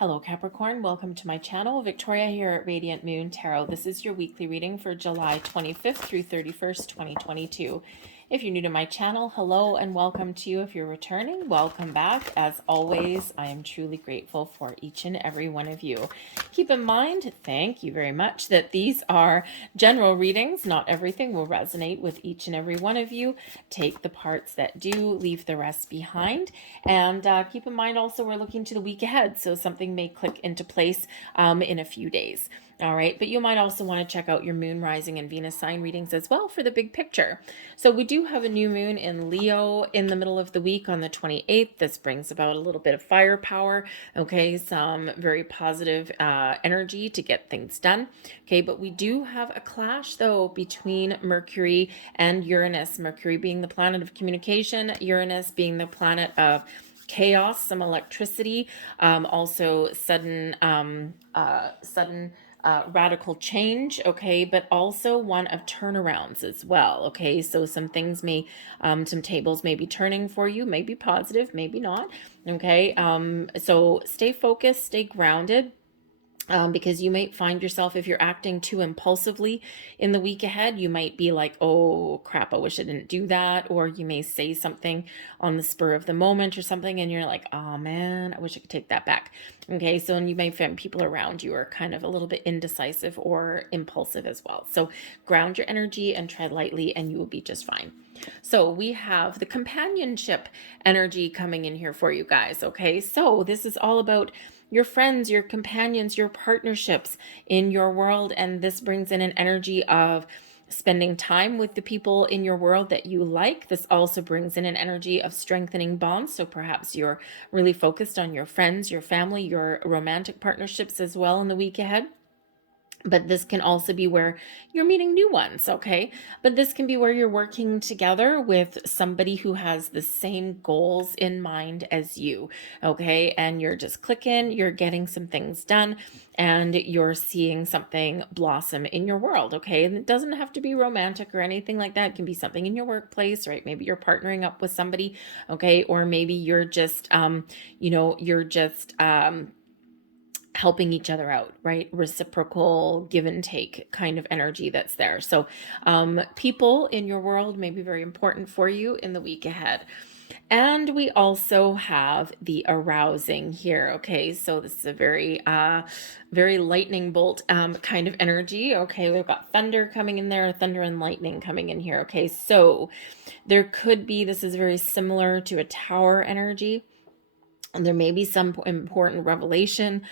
Hello Capricorn, welcome to my channel. Victoria here at Radiant Moon Tarot. This is your weekly reading for July 25th through 31st, 2022. If you're new to my channel, hello and welcome to you. If you're returning, welcome back. As always, I am truly grateful for each and every one of you. Keep in mind, thank you very much, that these are general readings. Not everything will resonate with each and every one of you. Take the parts that do, leave the rest behind. And keep in mind also, we're looking to the week ahead, so something may click into place in a few days. All right, but you might also want to check out your moon, rising, and Venus sign readings as well for the big picture. So we do have a new moon in Leo in the middle of the week on the 28th. This brings about a little bit of firepower, okay, some very positive energy to get things done, okay, but we do have a clash though between Mercury and Uranus. Mercury being the planet of communication, Uranus being the planet of chaos, some electricity, also sudden radical change, okay, but also one of turnarounds as well, okay, so some things may, some tables may be turning for you, maybe positive, maybe not, okay, so stay focused, stay grounded. Because you might find yourself, if you're acting too impulsively in the week ahead, you might be like, oh crap, I wish I didn't do that. Or you may say something on the spur of the moment or something, and you're like, oh man, I wish I could take that back. Okay, so and you may find people around you are kind of a little bit indecisive or impulsive as well. So ground your energy and tread lightly, and you will be just fine. So we have the companionship energy coming in here for you guys. Okay, so this is all about your friends, your companions, your partnerships in your world. And this brings in an energy of spending time with the people in your world that you like. This also brings in an energy of strengthening bonds. So perhaps you're really focused on your friends, your family, your romantic partnerships as well in the week ahead. But this can also be where you're meeting new ones, okay? But this can be where you're working together with somebody who has the same goals in mind as you, okay? And you're just clicking, you're getting some things done, and you're seeing something blossom in your world, okay? And it doesn't have to be romantic or anything like that. It can be something in your workplace, right? Maybe you're partnering up with somebody, okay? Or maybe you're just, helping each other out, right? Reciprocal give and take kind of energy that's there. So people in your world may be very important for you in the week ahead. And we also have the arousing here. Okay, so this is a very lightning bolt kind of energy. Okay, we've got thunder coming in there, thunder and lightning coming in here. Okay, so there could be, this is very similar to a tower energy. And there may be some important revelation,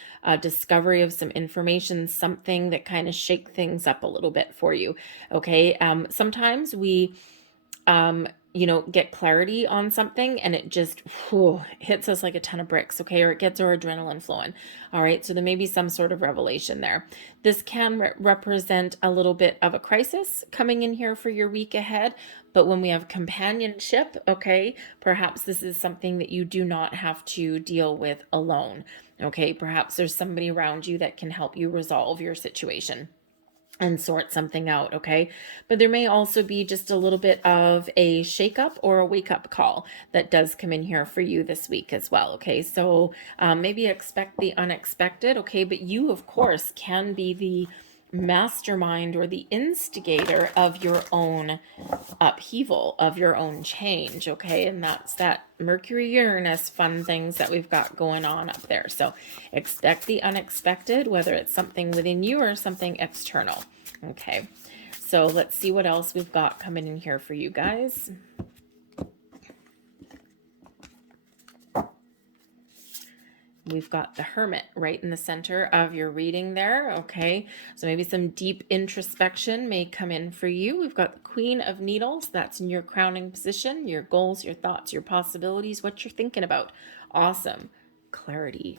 discovery of some information, something that kind of shake things up a little bit for you. Okay. Sometimes we, get clarity on something and it just hits us like a ton of bricks, okay? Or it gets our adrenaline flowing. All right, so there may be some sort of revelation there. This can represent a little bit of a crisis coming in here for your week ahead. But when we have companionship, okay, perhaps this is something that you do not have to deal with alone. Okay, perhaps there's somebody around you that can help you resolve your situation and sort something out, okay? But there may also be just a little bit of a shakeup or a wake-up call that does come in here for you this week as well, okay? So maybe expect the unexpected, okay? But you, of course, can be the mastermind or the instigator of your own upheaval, of your own change, okay? And that's that Mercury Uranus fun things that we've got going on up there. So expect the unexpected, whether it's something within you or something external, okay? So let's see what else we've got coming in here for you guys. We've got the Hermit right in the center of your reading there, okay? So maybe some deep introspection may come in for you. We've got the Queen of Needles. That's in your crowning position, your goals, your thoughts, your possibilities, what you're thinking about. Awesome. Clarity.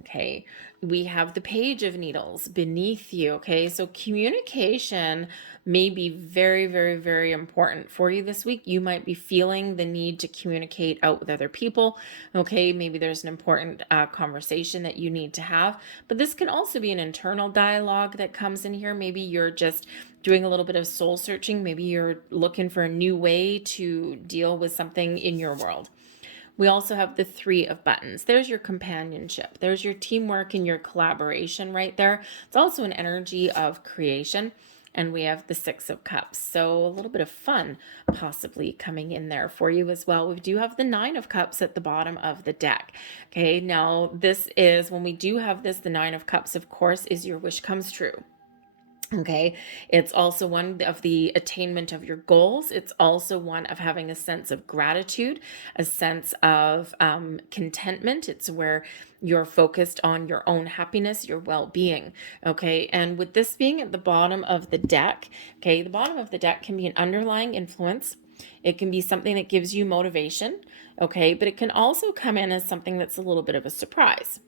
Okay, we have the Page of Needles beneath you, okay? So communication may be very, very, very important for you this week. You might be feeling the need to communicate out with other people, okay? Maybe there's an important conversation that you need to have, but this can also be an internal dialogue that comes in here. Maybe you're just doing a little bit of soul searching. Maybe you're looking for a new way to deal with something in your world. We also have the Three of Buttons. There's your companionship. There's your teamwork and your collaboration right there. It's also an energy of creation. And we have the Six of Cups. So a little bit of fun possibly coming in there for you as well. We do have the Nine of Cups at the bottom of the deck. Okay, now this is, when we do have this, the Nine of Cups, of course, is your wish comes true. Okay, it's also one of the attainment of your goals. It's also one of having a sense of gratitude, a sense of contentment. It's where you're focused on your own happiness, your well-being. Okay, and with this being at the bottom of the deck, okay, the bottom of the deck can be an underlying influence. It can be something that gives you motivation. Okay, but it can also come in as something that's a little bit of a surprise.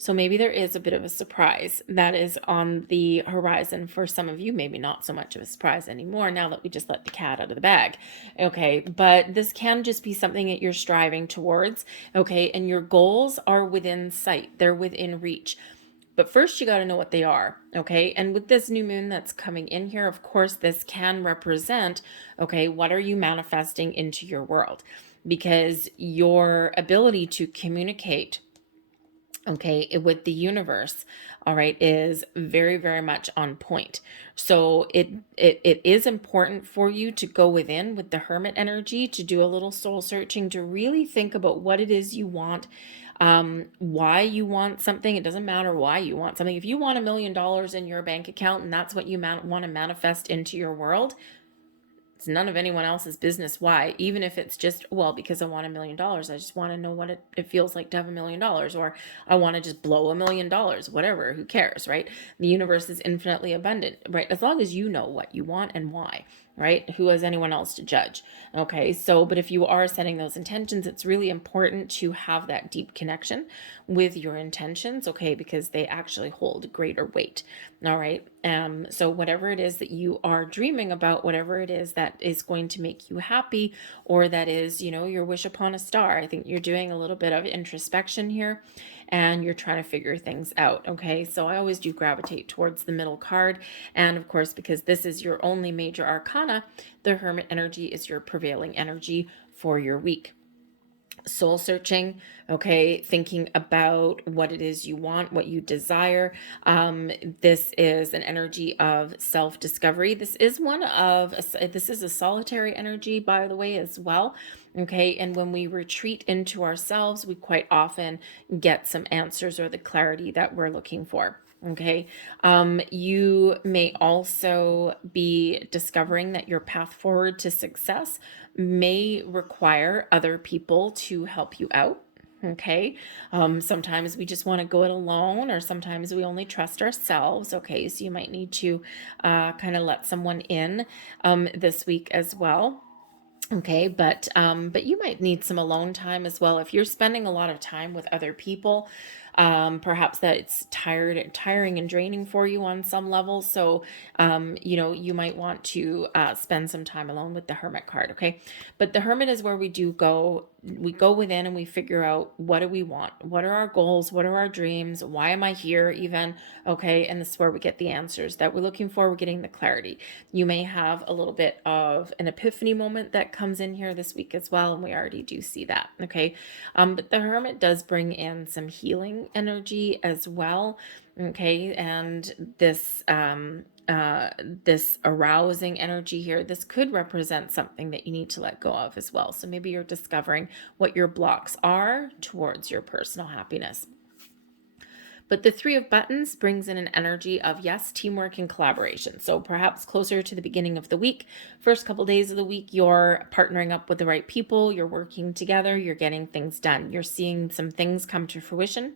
So maybe there is a bit of a surprise that is on the horizon for some of you, maybe not so much of a surprise anymore now that we just let the cat out of the bag. Okay, but this can just be something that you're striving towards, okay, and your goals are within sight, they're within reach. But first, you got to know what they are, okay? And with this new moon that's coming in here, of course, this can represent, okay, what are you manifesting into your world? Because your ability to communicate, okay, with the universe, all right, is very, very much on point. So it is important for you to go within with the Hermit energy, to do a little soul searching, to really think about what it is you want, why you want something. It doesn't matter why you want something. If you want $1 million in your bank account and that's what you want to manifest into your world, it's none of anyone else's business why, even if it's just, well, because I want $1 million. I just want to know what it feels like to have $1 million, or I want to just blow $1 million, whatever, who cares, right? The universe is infinitely abundant, right? As long as you know what you want and why, right? Who is anyone else to judge? Okay, so, but if you are setting those intentions, it's really important to have that deep connection with your intentions, okay, because they actually hold greater weight. All right. So whatever it is that you are dreaming about, whatever it is that is going to make you happy, or that is, your wish upon a star, I think you're doing a little bit of introspection here and you're trying to figure things out. Okay. So I always do gravitate towards the middle card. And of course, because this is your only major arcana, the Hermit energy is your prevailing energy for your week. Soul searching, okay, thinking about what it is you want, what you desire. This is an energy of self-discovery. This is a solitary energy, by the way, as well. Okay, and when we retreat into ourselves, we quite often get some answers or the clarity that we're looking for. Okay, you may also be discovering that your path forward to success may require other people to help you out. Okay, sometimes we just want to go it alone, or sometimes we only trust ourselves. Okay, so you might need to kind of let someone in this week as well. Okay, but you might need some alone time as well. If you're spending a lot of time with other people, perhaps that's tiring and draining for you on some level. So, you might want to spend some time alone with the Hermit card. Okay, but the Hermit is where we go within and we figure out, what do we want? What are our goals? What are our dreams? Why am I here even? Okay, and this is where we get the answers that we're looking for. We're getting the clarity. You may have a little bit of an epiphany moment that comes in here this week as well, and we already do see that. Okay, but the Hermit does bring in some healing energy as well. Okay, and this this arousing energy here, this could represent something that you need to let go of as well. So maybe you're discovering what your blocks are towards your personal happiness. But the Three of Buttons brings in an energy of, yes, teamwork and collaboration. So perhaps closer to the beginning of the week, first couple days of the week, you're partnering up with the right people, you're working together, you're getting things done, you're seeing some things come to fruition.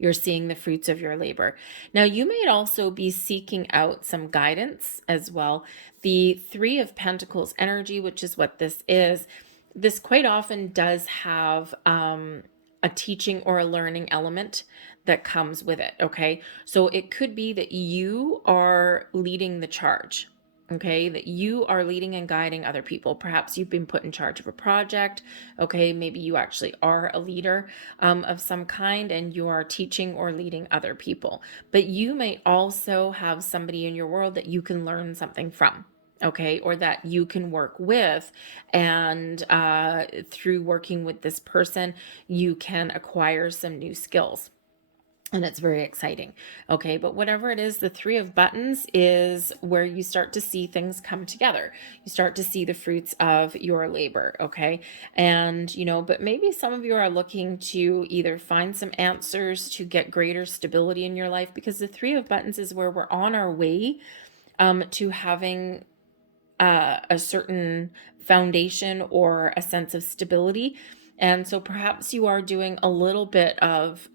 You're seeing the fruits of your labor. Now, you may also be seeking out some guidance as well. The Three of Pentacles energy, which is what this is, this quite often does have a teaching or a learning element that comes with it. Okay, so it could be that you are leading the charge. Okay, that you are leading and guiding other people. Perhaps you've been put in charge of a project. Okay, maybe you actually are a leader of some kind and you are teaching or leading other people. But you may also have somebody in your world that you can learn something from. okay, or that you can work with. And through working with this person, you can acquire some new skills. And it's very exciting. Okay, but whatever it is, the Three of Buttons is where you start to see things come together. You start to see the fruits of your labor. Okay, and but maybe some of you are looking to either find some answers to get greater stability in your life, because the Three of Buttons is where we're on our way to having a certain foundation or a sense of stability. And so perhaps you are doing a little bit of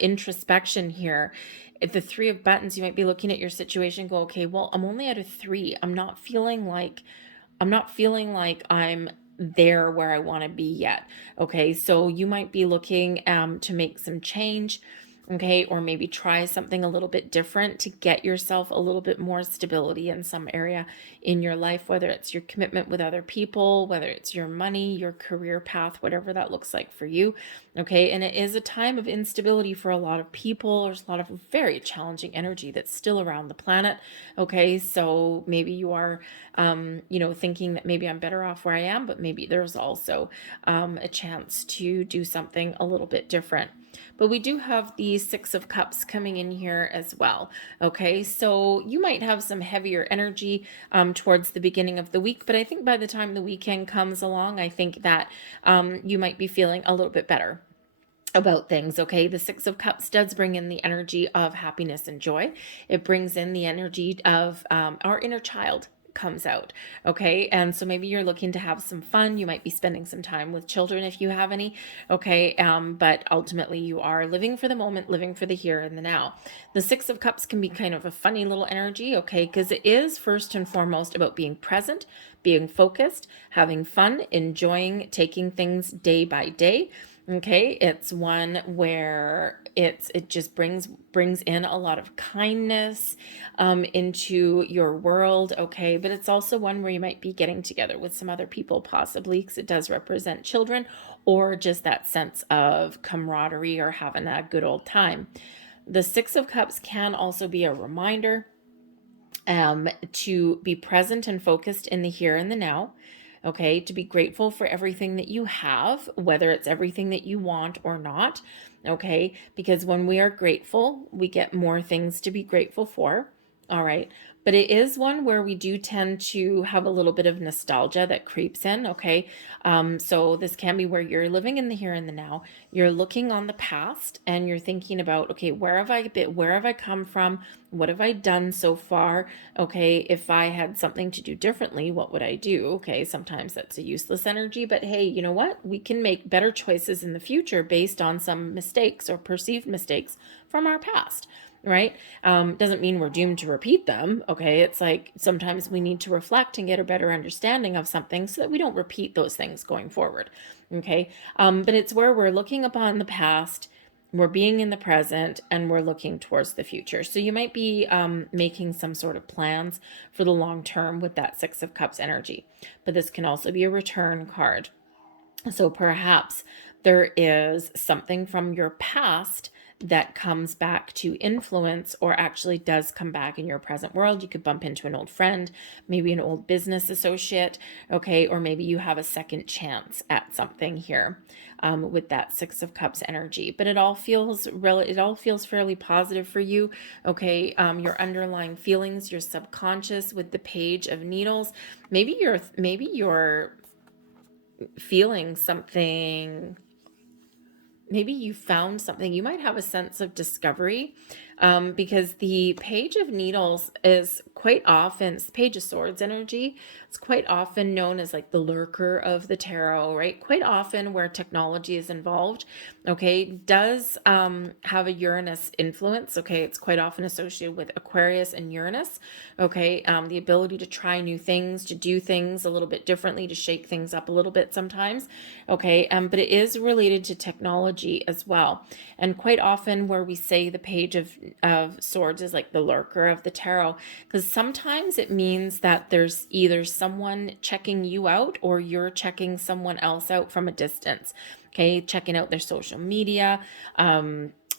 introspection here. If the Three of Buttons, you might be looking at your situation, go, okay, well, I'm only at a 3. I'm not feeling like I'm there where I want to be yet. Okay, so you might be looking to make some change. Okay, or maybe try something a little bit different to get yourself a little bit more stability in some area in your life, whether it's your commitment with other people, whether it's your money, your career path, whatever that looks like for you. Okay, and it is a time of instability for a lot of people. There's a lot of very challenging energy that's still around the planet. Okay, so maybe you are thinking that maybe I'm better off where I am, but maybe there's also a chance to do something a little bit different. But we do have the Six of Cups coming in here as well. Okay, so you might have some heavier energy towards the beginning of the week, but I think by the time the weekend comes along, I think that you might be feeling a little bit better about things. Okay, the Six of Cups does bring in the energy of happiness and joy. It brings in the energy of our inner child comes out. Okay, and so maybe you're looking to have some fun. You might be spending some time with children if you have any. Okay, but ultimately you are living for the moment, living for the here and the now. The Six of Cups can be kind of a funny little energy. Okay, because it is first and foremost about being present, being focused, having fun, enjoying taking things day by day. Okay, it's one where it just brings in a lot of kindness into your world. Okay, but it's also one where you might be getting together with some other people, possibly because it does represent children, or just that sense of camaraderie or having a good old time. The Six of Cups can also be a reminder to be present and focused in the here and the now. Okay, to be grateful for everything that you have, whether it's everything that you want or not. Okay, because when we are grateful, we get more things to be grateful for. All right, but it is one where we do tend to have a little bit of nostalgia that creeps in. Okay, so this can be where you're living in the here and the now. You're looking on the past and you're thinking about, okay, where have I been? Where have I come from? What have I done so far? Okay, if I had something to do differently, what would I do? Okay, sometimes that's a useless energy, but hey, you know what? We can make better choices in the future based on some mistakes or perceived mistakes from our past, right? Doesn't mean we're doomed to repeat them. Okay, it's like sometimes we need to reflect and get a better understanding of something so that we don't repeat those things going forward. Okay, but it's where we're looking upon the past, we're being in the present, and we're looking towards the future. So you might be making some sort of plans for the long term with that Six of Cups energy. But this can also be a return card. So perhaps there is something from your past that comes back to influence, or actually does come back in your present world. You could bump into an old friend, maybe an old business associate, okay, or maybe you have a second chance at something here with that Six of Cups energy. But it all feels fairly positive for you, okay. Your underlying feelings, your subconscious with the Page of Needles. Maybe you're feeling something. Maybe you found something. You might have a sense of discovery, because the Page of Needles is quite often, it's the Page of Swords energy. It's quite often known as like the lurker of the tarot, right? Quite often where technology is involved, okay, does have a Uranus influence, okay? It's quite often associated with Aquarius and Uranus, okay? The ability to try new things, to do things a little bit differently, to shake things up a little bit sometimes, okay? But it is related to technology as well. And quite often where we say the Page of Swords is like the lurker of the tarot, because sometimes it means that there's either someone checking you out or you're checking someone else out from a distance. Okay, checking out their social media,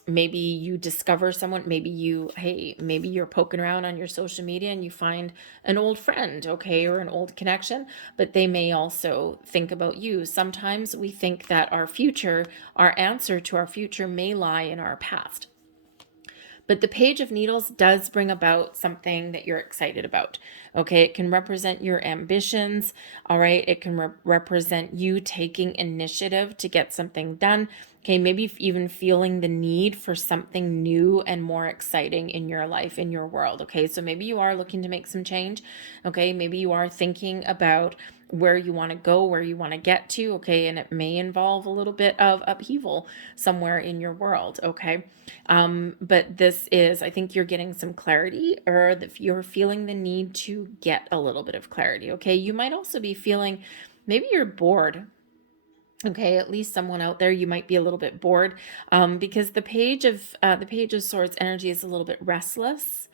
maybe you discover someone, maybe you're poking around on your social media and you find an old friend, okay, or an old connection, but they may also think about you. Sometimes we think that our answer to our future may lie in our past. But the Page of Needles does bring about something that you're excited about. Okay, it can represent your ambitions. All right, it can represent you taking initiative to get something done. Okay, maybe even feeling the need for something new and more exciting in your life, in your world. Okay, so maybe you are looking to make some change. Okay, maybe you are thinking about where you want to go, where you want to get to. Okay, and it may involve a little bit of upheaval somewhere in your world. Okay, but this is, I think you're getting some clarity, or you're feeling the need to get a little bit of clarity. Okay, you might also be feeling maybe you're bored. Okay, at least someone out there, you might be a little bit bored, because the Page of Swords energy is a little bit restless.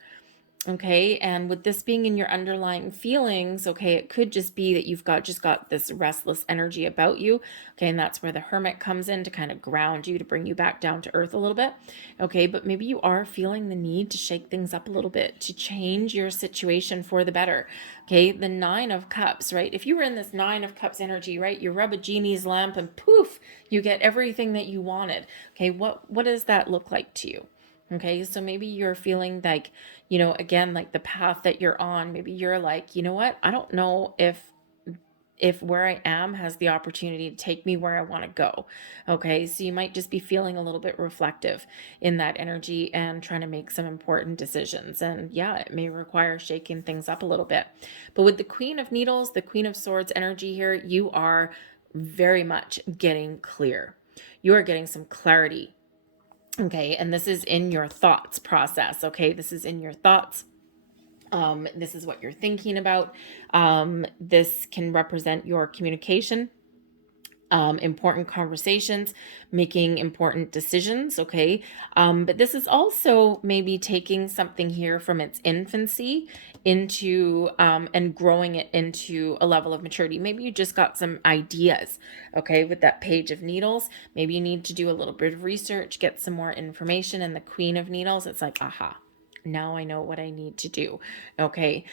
Okay, and with this being in your underlying feelings, okay, it could just be that you've just got this restless energy about you. Okay, and that's where the Hermit comes in to kind of ground you, to bring you back down to earth a little bit. Okay, but maybe you are feeling the need to shake things up a little bit, to change your situation for the better. Okay, the Nine of Cups, right? If you were in this Nine of Cups energy, right, you rub a genie's lamp and poof, you get everything that you wanted. Okay, what does that look like to you? Okay, so maybe you're feeling like, again, like the path that you're on, maybe you're like, you know what? I don't know if where I am has the opportunity to take me where I want to go. Okay, so you might just be feeling a little bit reflective in that energy and trying to make some important decisions. And yeah, it may require shaking things up a little bit. But with the Queen of Needles, the Queen of Swords energy here, you are very much getting clear. You are getting some clarity. Okay, and this is in your thoughts process. Okay, this is in your thoughts. This is what you're thinking about. This can represent your communication, important conversations, making important decisions. Okay, but this is also maybe taking something here from its infancy into and growing it into a level of maturity. Maybe you just got some ideas. Okay, with that Page of Needles, maybe you need to do a little bit of research, get some more information. And the Queen of Needles, it's like, aha, now I know what I need to do. Okay,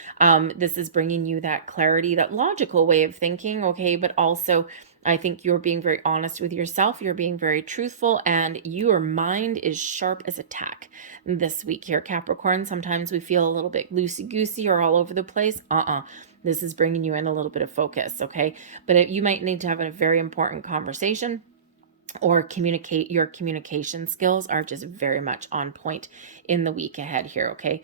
this is bringing you that clarity, that logical way of thinking. Okay, but also I think you're being very honest with yourself. You're being very truthful, and your mind is sharp as a tack this week here, Capricorn. Sometimes we feel a little bit loosey-goosey or all over the place. This is bringing you in a little bit of focus, okay? But you might need to have a very important conversation, or your communication skills are just very much on point in the week ahead here. Okay,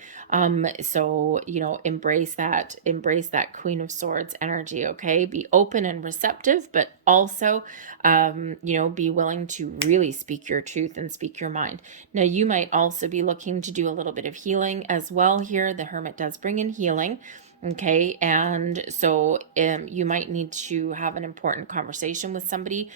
so embrace that Queen of Swords energy. Okay, be open and receptive, but also be willing to really speak your truth and speak your mind. Now you might also be looking to do a little bit of healing as well here. The Hermit does bring in healing. Okay, and so you might need to have an important conversation with somebody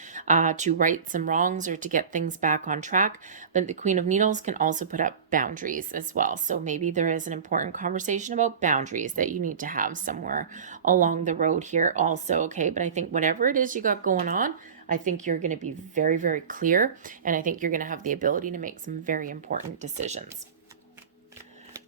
to right some wrongs or to get things back on track. But the Queen of Needles can also put up boundaries as well. So maybe there is an important conversation about boundaries that you need to have somewhere along the road here also. Okay, but I think whatever it is you got going on, I think you're going to be very, very clear, and I think you're going to have the ability to make some very important decisions.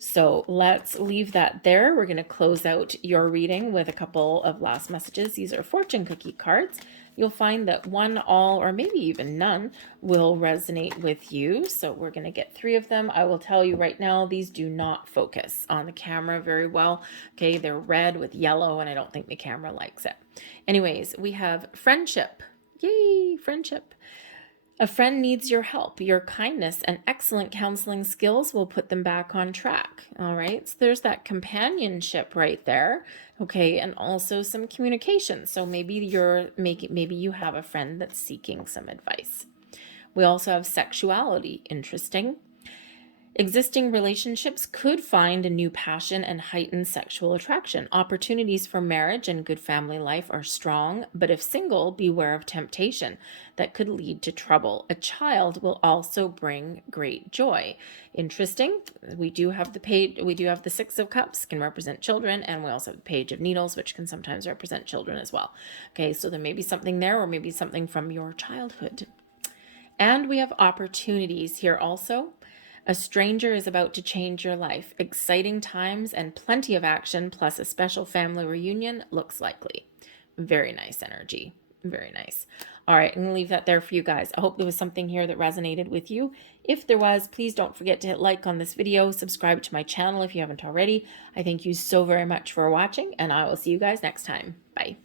So let's leave that there. We're going to close out your reading with a couple of last messages. These are fortune cookie cards. You'll find that one, all, or maybe even none will resonate with you. So we're going to get 3 of them. I will tell you right now, these do not focus on the camera very well. Okay, they're red with yellow, and I don't think the camera likes it. Anyways, we have friendship. Yay, friendship. A friend needs your help. Your kindness and excellent counseling skills will put them back on track. All right. So there's that companionship right there. Okay. And also some communication. So maybe you have a friend that's seeking some advice. We also have sexuality. Interesting. Existing relationships could find a new passion and heightened sexual attraction. Opportunities for marriage and good family life are strong, but if single, beware of temptation that could lead to trouble. A child will also bring great joy. Interesting. We do have the 6 of Cups, can represent children, and we also have the Page of Needles, which can sometimes represent children as well. Okay, so there may be something there, or maybe something from your childhood. And we have opportunities here also. A stranger is about to change your life. Exciting times and plenty of action, plus a special family reunion looks likely. Very nice energy. Very nice. All right, I'm going to leave that there for you guys. I hope there was something here that resonated with you. If there was, please don't forget to hit like on this video, subscribe to my channel if you haven't already. I thank you so very much for watching, and I will see you guys next time. Bye.